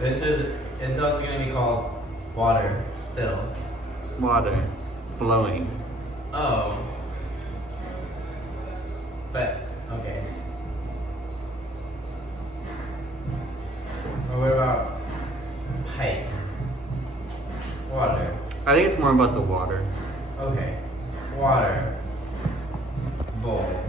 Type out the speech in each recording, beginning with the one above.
This one's gonna be called water still. Water. Flowing. Oh. But okay. Or what about pipe? Water. I think it's more about the water. Okay. Water. Bowl.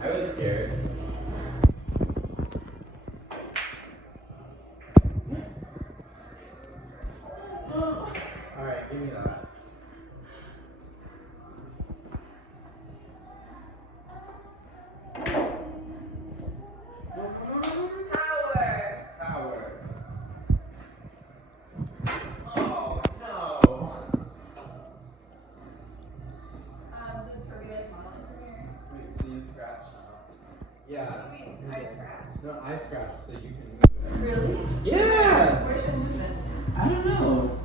I was scared. Alright, give me that. Power. Oh, no. Did Toby like model it for here? Wait, so you scratched now? Yeah. What do you mean? I scratched? No, I scratched so you can move it. Really? Yeah! Where should I move it? I don't know.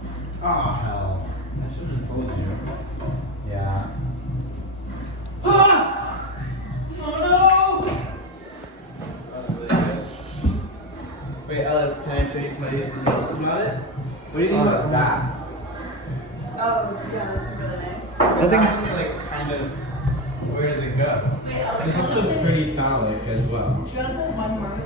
Oh, hell. I should have told you. Yeah. Ah! Oh, no! That was really good. Wait, Ellis, can I tell you something else about it? What do you think about that? Oh, yeah, that's really nice. I think that one's like kind of, where does it go? Wait, Alex, It's also pretty phallic as well. do you want to put one more with me?